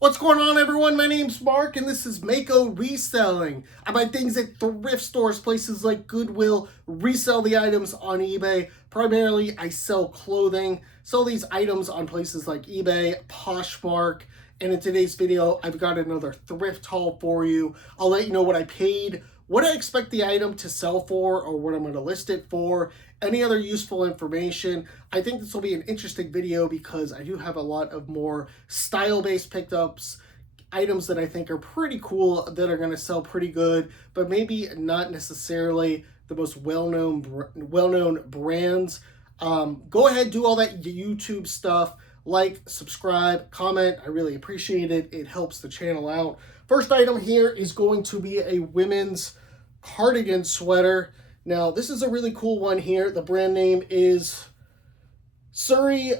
What's going on, everyone? My name's Mark, and this is Mako Reselling. I buy things at thrift stores, places like Goodwill, resell the items on eBay. Primarily, I sell clothing, sell these items on places like eBay, Poshmark, and in today's video, I've got another thrift haul for you. I'll let you know what I paid, what I expect the item to sell for, or what I'm going to list it for, any other useful information. I think this will be an interesting video because I do have a lot of more style-based pickups, items that I think are pretty cool that are going to sell pretty good, but maybe not necessarily the most well-known brands. Go ahead, do all that YouTube stuff. Like, subscribe, comment. I really appreciate it. It helps the channel out. First item here is going to be a women's cardigan sweater. Now, this is a really cool one here. The brand name is Surrey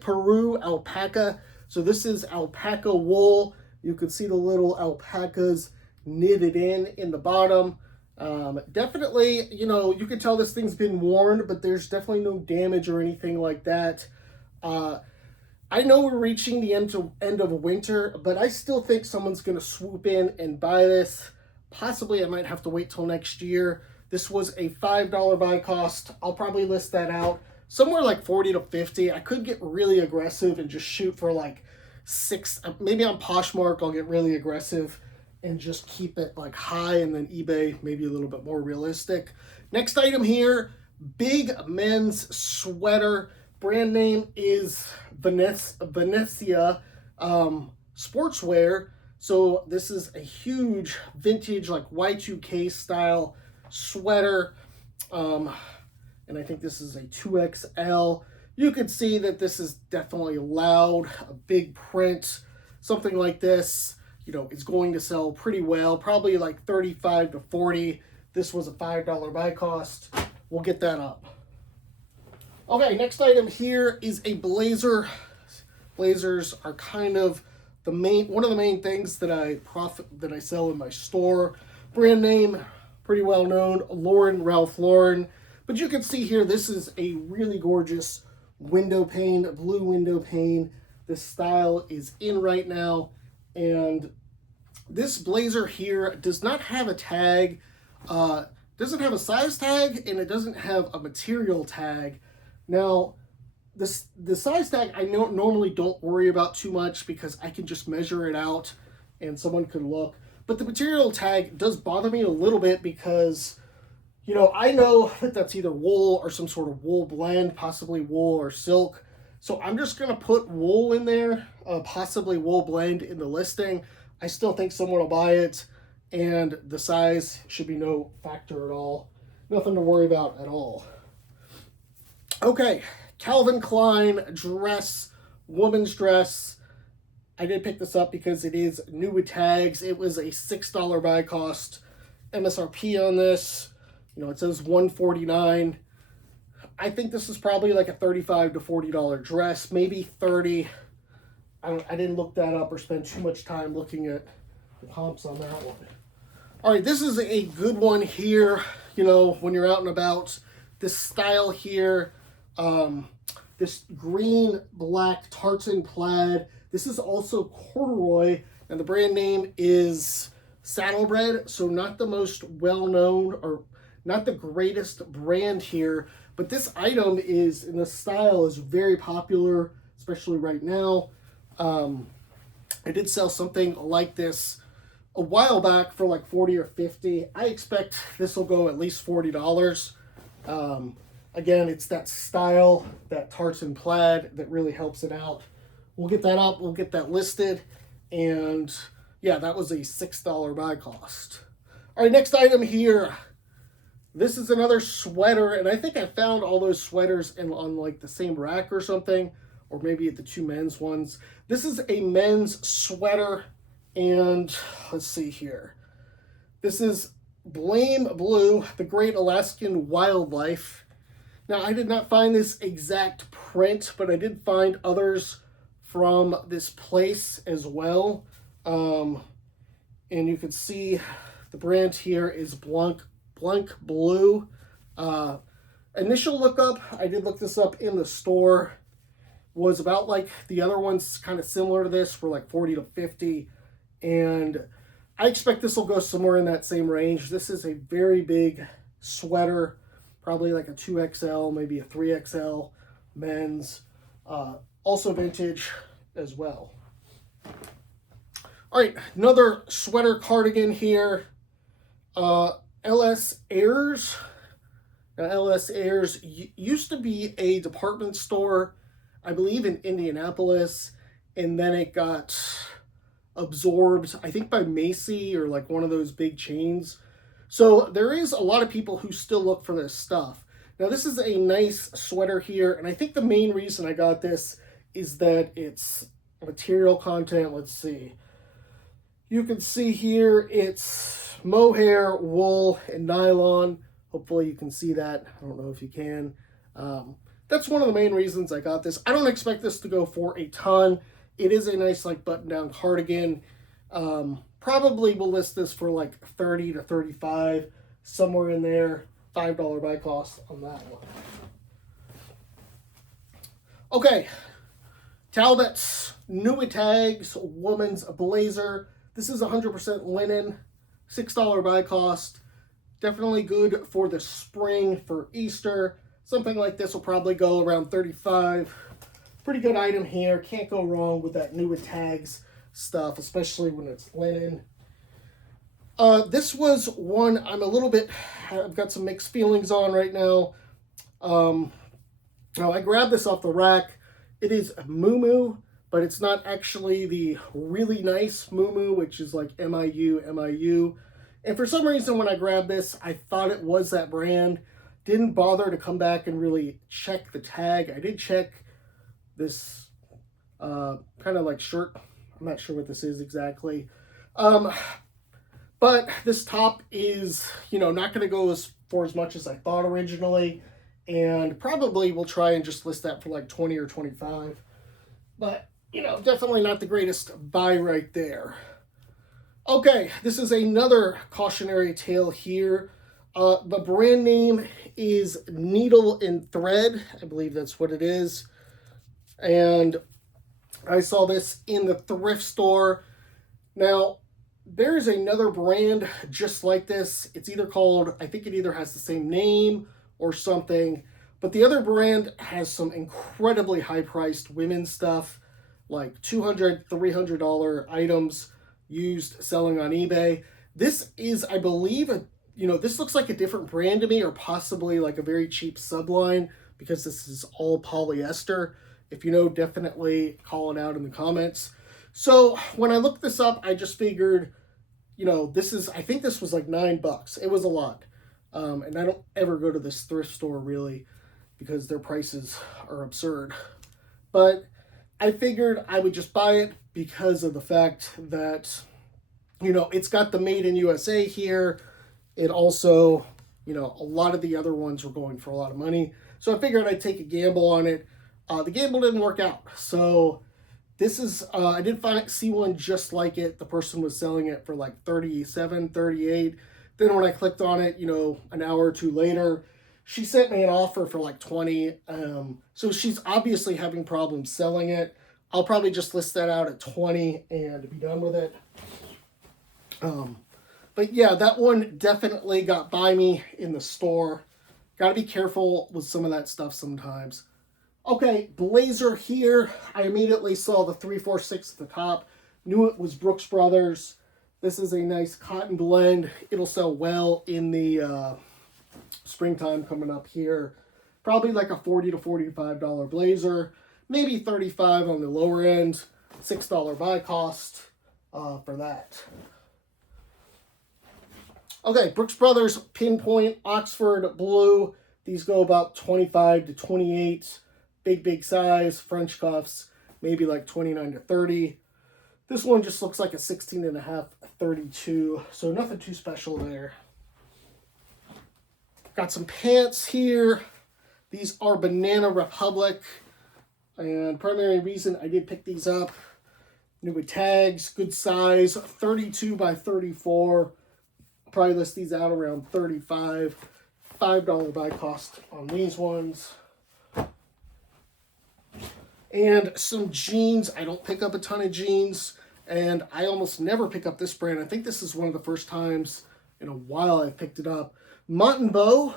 Peru Alpaca. So this is alpaca wool. You can see the little alpacas knitted in the bottom. Definitely, you can tell this thing's been worn, but there's definitely no damage or anything like that. I know we're reaching the end of winter, but I still think someone's going to swoop in and buy this. Possibly I might have to wait till next year. This was a $5 buy cost. I'll probably list that out somewhere like 40 to 50. I could get really aggressive and just shoot for like 6. Maybe on Poshmark I'll get really aggressive and just keep it like high, and then eBay maybe a little bit more realistic. Next item here, big men's sweater. Brand name is Venezia Sportswear. So this is a huge vintage like Y2K style sweater. And I think this is a 2XL. You can see that this is definitely loud, a big print, something like this, is going to sell pretty well, probably like 35 to 40. This was a $5 buy cost. We'll get that up. Okay, next item here is a blazer. Blazers are kind of one of the main things that I sell in my store. Brand name, pretty well known, Ralph Lauren. But you can see here, this is a really gorgeous window pane, blue window pane. This style is in right now, and this blazer here does not have a tag, doesn't have a size tag, and it doesn't have a material tag. Now, the size tag I normally don't worry about too much because I can just measure it out and someone could look. But the material tag does bother me a little bit because, I know that that's either wool or some sort of wool blend, possibly wool or silk. So I'm just going to put wool in there, possibly wool blend in the listing. I still think someone will buy it, and the size should be no factor at all. Nothing to worry about at all. Okay, Calvin Klein dress, woman's dress. I did pick this up because it is new with tags. It was a $6 buy cost. MSRP on this, it says $149. I think this is probably like a $35 to $40 dress, maybe 30. I didn't look that up or spend too much time looking at the comps on that one. All right, this is a good one here, when you're out and about. This style here, this green black tartan plaid. This is also corduroy, and the brand name is Saddlebred. So not the most well-known or not the greatest brand here, but this item is, in the style, is very popular, especially right now. I did sell something like this a while back for like 40 or 50. I expect this will go at least $40. Again, it's that style, that tartan plaid, that really helps it out. We'll get that up. We'll get that listed. And yeah, that was a $6 buy cost. All right, next item here. This is another sweater, and I think I found all those sweaters on like the same rack or something, or maybe at the two men's ones. This is a men's sweater, and let's see here. This is Blame Blue, the Great Alaskan Wildlife. Now, I did not find this exact print, but I did find others from this place as well. And you can see the brand here is Blanc Blue. Initial lookup, I did look this up in the store. was about like the other ones, kind of similar to this, for like 40 to 50. And I expect this will go somewhere in that same range. This is a very big sweater, probably like a 2XL, maybe a 3XL men's. Also vintage as well. All right, another sweater cardigan here. LS Ayres. Now, LS Ayres used to be a department store, I believe, in Indianapolis, and then it got absorbed, I think, by Macy or like one of those big chains. So there is a lot of people who still look for this stuff. Now, this is a nice sweater here, and I think the main reason I got this is that it's material content. Let's see. You can see here it's mohair, wool, and nylon. Hopefully you can see that. I don't know if you can. That's one of the main reasons I got this. I don't expect this to go for a ton. It is a nice like button-down cardigan. Probably will list this for like 30 to 35, somewhere in there. $5 buy cost on that one. Okay, Talbot's Nuitags woman's blazer. This is 100% linen, $6 buy cost. Definitely good for the spring, for Easter. Something like this will probably go around 35. Pretty good item here. Can't go wrong with that Nuitags stuff, especially when it's linen. This was one I've got some mixed feelings on right now. Now, I grabbed this off the rack. It is Mumu, but it's not actually the really nice Mumu, which is like MIU. And for some reason, when I grabbed this, I thought it was that brand. Didn't bother to come back and really check the tag. I did check this kind of like shirt. I'm not sure what this is exactly. But this top is, not going to go for as much as I thought originally. And probably we'll try and just list that for like 20 or 25. But, definitely not the greatest buy right there. Okay, this is another cautionary tale here. The brand name is Needle and Thread. I believe that's what it is. And I saw this in the thrift store. Now, there's another brand just like this. It's either called, I think it either has the same name or something, but the other brand has some incredibly high-priced women's stuff, like $200, $300 items used selling on eBay. This is, I believe, this looks like a different brand to me, or possibly like a very cheap subline, because this is all polyester. If you know, definitely call it out in the comments. So when I looked this up, I just figured, I think this was like $9. It was a lot. And I don't ever go to this thrift store really, because their prices are absurd. But I figured I would just buy it because of the fact that, it's got the Made in USA here. It also, a lot of the other ones were going for a lot of money. So I figured I'd take a gamble on it. The gamble didn't work out. So this is, I did see one just like it. The person was selling it for like 37, 38. Then when I clicked on it, an hour or two later, she sent me an offer for like 20. So she's obviously having problems selling it. I'll probably just list that out at 20 and be done with it. But yeah, that one definitely got by me in the store. Got to be careful with some of that stuff sometimes. Okay, blazer here. I immediately saw the 346 at the top. Knew it was Brooks Brothers. This is a nice cotton blend. It'll sell well in the springtime coming up here. Probably like a $40 to $45 blazer. Maybe $35 on the lower end. $6 buy cost for that. Okay, Brooks Brothers Pinpoint Oxford Blue. These go about 25 to 28. Big size. French cuffs. Maybe like 29 to 30. This one just looks like a 16.5, 32. So nothing too special there. Got some pants here. These are Banana Republic. And primary reason I did pick these up. Nuitags. Good size. 32 by 34. Probably list these out around 35. $5 buy cost on these ones. And some jeans. I don't pick up a ton of jeans, and I almost never pick up this brand. I think this is one of the first times in a while I've picked it up. Mott & Bow.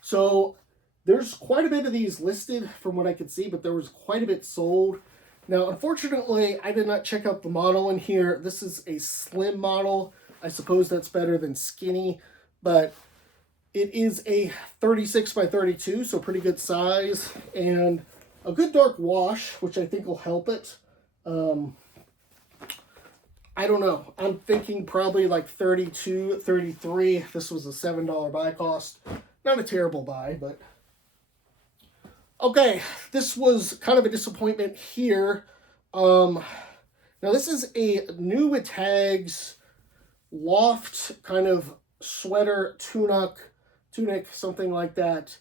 So there's quite a bit of these listed from what I could see, but there was quite a bit sold. Now, unfortunately, I did not check out the model in here. This is a slim model. I suppose that's better than skinny, but it is a 36 by 32, so pretty good size, and a good dark wash, which I think will help it. I don't know. I'm thinking probably like 32, 33. This was a $7 buy cost. Not a terrible buy, but... Okay, this was kind of a disappointment here. Now this is a new with tags loft kind of sweater, tunic, something like that.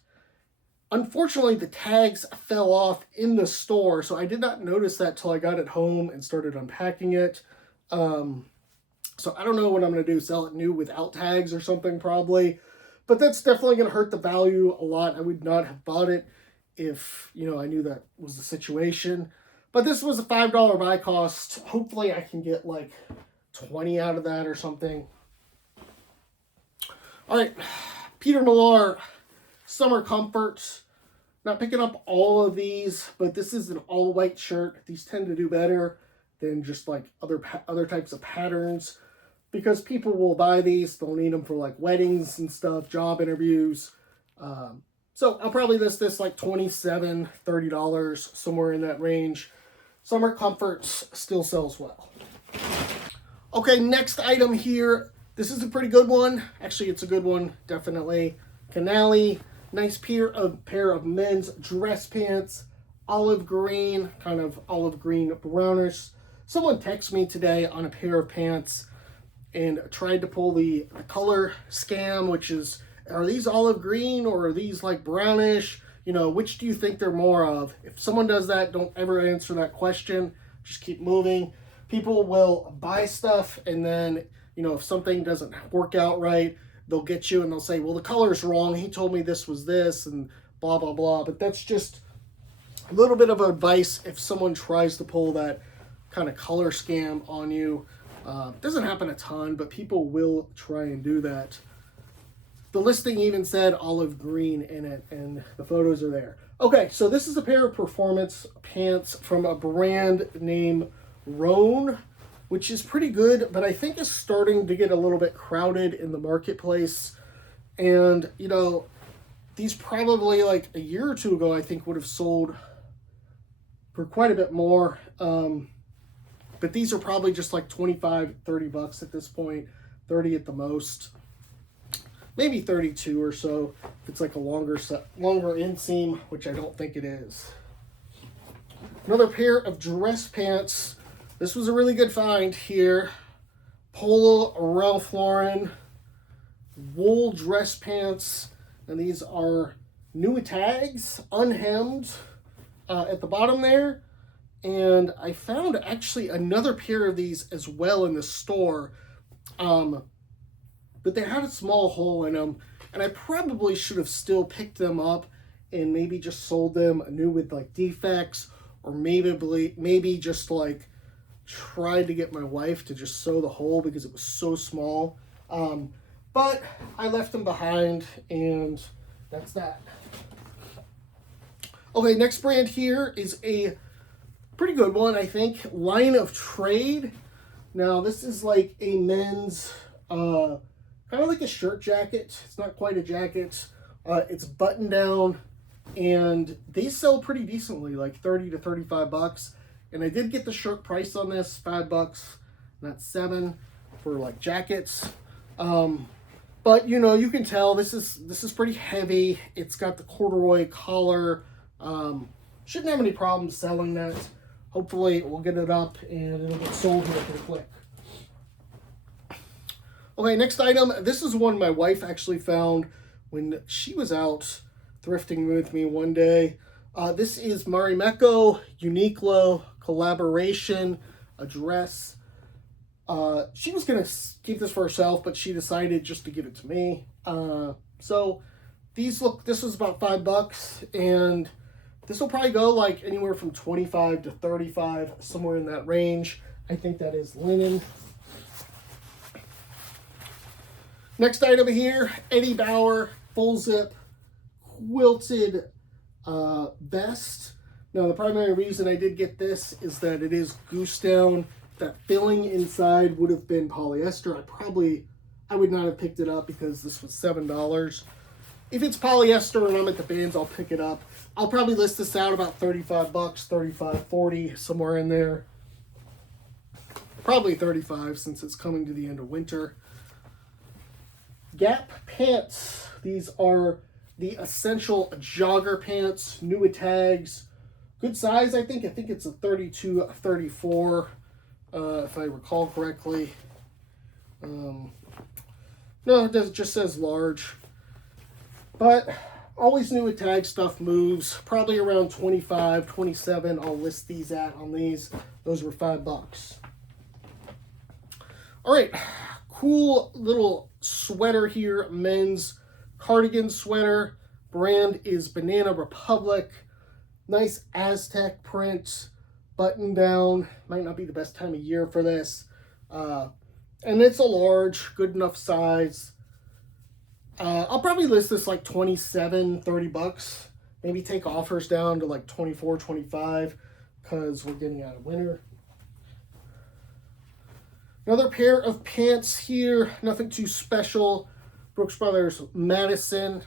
Unfortunately, the tags fell off in the store, so I did not notice that till I got it home and started unpacking it. So I don't know what I'm going to do, sell it new without tags or something probably. But that's definitely going to hurt the value a lot. I would not have bought it if, you know, I knew that was the situation. But this was a $5 buy cost. Hopefully I can get like 20 out of that or something. All right, Peter Millar, Summer Comforts. Not picking up all of these, but this is an all-white shirt. These tend to do better than just like other types of patterns, because people will buy these. They'll need them for like weddings and stuff, job interviews. So I'll probably list this like $27, $30, somewhere in that range. Summer Comforts still sells well. Okay, next item here. This is a pretty good one. Actually, it's a good one, definitely. Canali, nice pair of men's dress pants, olive green, kind of olive green brownish. Someone texted me today on a pair of pants and tried to pull the color scam, which is, are these olive green or are these like brownish? You know, which do you think they're more of? If someone does that, don't ever answer that question. Just keep moving. People will buy stuff, and then, you know, if something doesn't work out right, they'll get you and they'll say, well, the color's wrong. He told me this was this and blah, blah, blah. But that's just a little bit of advice if someone tries to pull that kind of color scam on you. Doesn't happen a ton, but people will try and do that. The listing even said olive green in it, and the photos are there. Okay, so this is a pair of performance pants from a brand named Rhone, which is pretty good, but I think is starting to get a little bit crowded in the marketplace. And, you know, these probably like a year or two ago, I think would have sold for quite a bit more. But these are probably just like 25, 30 bucks at this point, 30 at the most. Maybe 32 or so if it's like a longer inseam, which I don't think it is. Another pair of dress pants. This was a really good find here. Polo Ralph Lauren wool dress pants. And these are new tags, unhemmed at the bottom there. And I found actually another pair of these as well in the store. But they had a small hole in them, and I probably should have still picked them up and maybe just sold them new with like defects, or maybe just like tried to get my wife to just sew the hole because it was so small. But I left them behind, and that's that. Okay, next brand here is a pretty good one, I think. Line of Trade. Now, this is like a men's, kind of like a shirt jacket. It's not quite a jacket. It's button down, and they sell pretty decently, like 30 to 35 bucks. And I did get the shirt price on this, $5, not $7 for like jackets. But you know, you can tell this is pretty heavy. It's got the corduroy collar. Shouldn't have any problems selling that. Hopefully we'll get it up and it'll get sold here pretty quick. Okay, next item. This is one my wife actually found when she was out thrifting with me one day. This is Marimekko Uniqlo collaboration, a dress. She was going to keep this for herself, but she decided just to give it to me. So this was about $5, and This will probably go like anywhere from 25 to 35, somewhere in that range. I think that is linen. Next item here, Eddie Bauer full zip quilted vest. Now the primary reason I did get this is that it is goose down. That filling inside would have been polyester. I would not have picked it up because this was $7. If it's polyester and I'm at the bins, I'll pick it up. I'll probably list this out about 35 bucks, 35, 40, somewhere in there. Probably 35 since it's coming to the end of winter. Gap pants. These are the essential jogger pants, new with tags. Good size, I think. I think it's a 32, 34, if I recall correctly. No, it just says large. But always new with tag stuff moves. Probably around 25, 27. I'll list these on these. Those were $5. All right, cool little sweater here. Men's cardigan sweater. Brand is Banana Republic. Nice Aztec print. Button down. Might not be the best time of year for this. And it's a large, good enough size. I'll probably list this like 27, 30 bucks. Maybe take offers down to like 24, 25 because we're getting out of winter. Another pair of pants here. Nothing too special. Brooks Brothers Madison.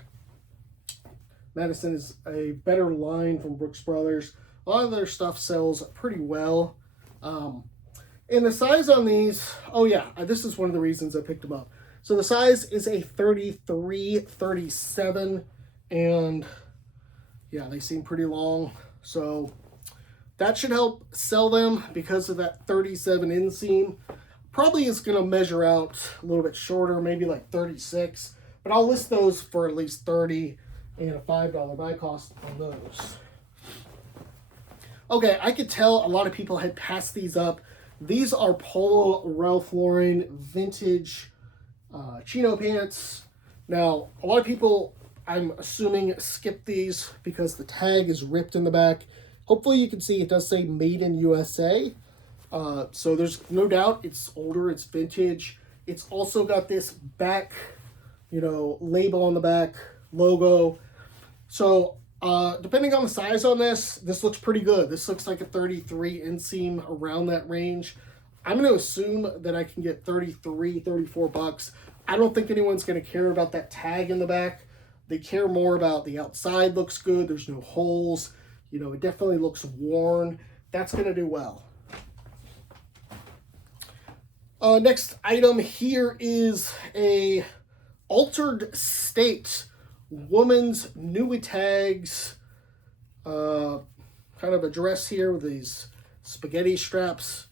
Madison is a better line from Brooks Brothers. A lot of their stuff sells pretty well. And the size on these, oh yeah, this is one of the reasons I picked them up. So the size is a 33, 37, and yeah, they seem pretty long. So that should help sell them because of that 37 inseam. Probably is going to measure out a little bit shorter, maybe like 36, but I'll list those for at least 30 and a $5 buy cost on those. Okay, I could tell a lot of people had passed these up. These are Polo Ralph Lauren vintage chino pants. Now, a lot of people, I'm assuming, skip these because the tag is ripped in the back. Hopefully you can see it does say Made in USA. So there's no doubt it's older, it's vintage. It's also got this back, label on the back, logo. So depending on the size on this looks pretty good. This looks like a 33 inseam, around that range. I'm going to assume that I can get 33, 34 bucks. I don't think anyone's going to care about that tag in the back. They care more about the outside looks good. There's no holes. It definitely looks worn. That's going to do well. Next item here is a Altered State woman's new with tags. Kind of a dress here with these spaghetti straps.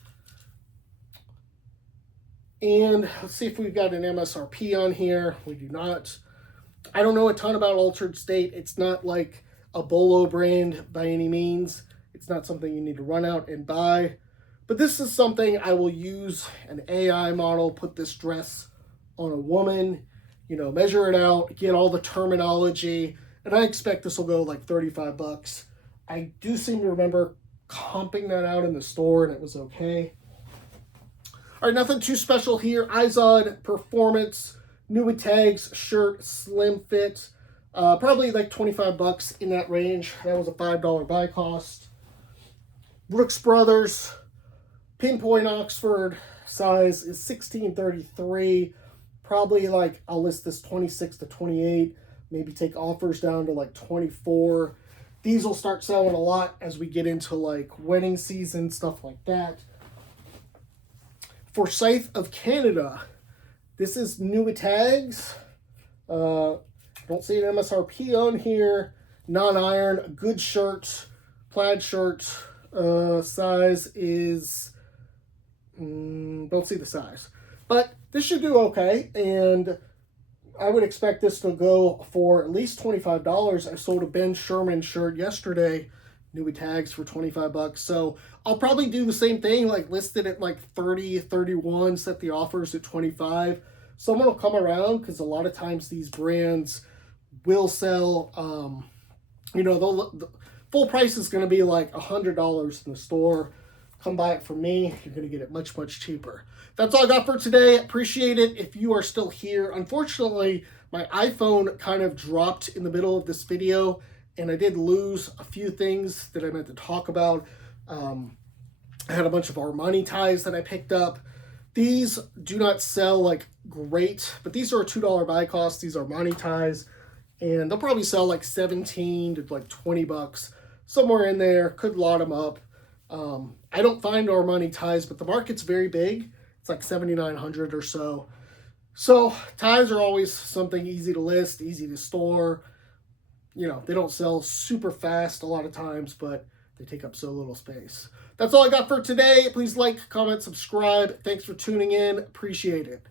And let's see if we've got an MSRP on here. We do not. I don't know a ton about Altered State. It's not like a Bolo brand by any means. It's not something you need to run out and buy. But this is something I will use an AI model, put this dress on a woman, measure it out, get all the terminology, and I expect this will go like 35 bucks. I do seem to remember comping that out in the store and it was okay. All right, nothing too special here. Izod Performance, new with tags, shirt, slim fit. Probably like 25 bucks in that range. That was a $5 buy cost. Brooks Brothers, Pinpoint Oxford, size is 1633. Probably like, I'll list this 26 to 28. Maybe take offers down to like 24. These will start selling a lot as we get into like wedding season, stuff like that. Forsyth of Canada. This is new with tags. Don't see an MSRP on here. Non-iron, good shirt, plaid shirt. Size is, don't see the size. But this should do okay, and I would expect this to go for at least $25. I sold a Ben Sherman shirt yesterday, new with tags, for 25 bucks. So I'll probably do the same thing, like list it at like 30, 31, set the offers at 25. Someone will come around because a lot Full price is going to be like $100 in the store. Come buy it from me. You're going to get it much, much cheaper. That's all I got for today. Appreciate it if you are still here. Unfortunately, my iPhone kind of dropped in the middle of this video, and I did lose a few things that I meant to talk about. I had a bunch of Armani ties that I picked up. These do not sell like great, but these are a $2 buy cost. These are Armani ties, and they'll probably sell like 17 to like 20 bucks, somewhere in there. Could lot them up. I don't find Armani ties, but the market's very big. It's like 7,900 or so. So ties are always something easy to list, easy to store. You know, they don't sell super fast a lot of times, but they take up so little space. That's all I got for today. Please like, comment, subscribe. Thanks for tuning in. Appreciate it.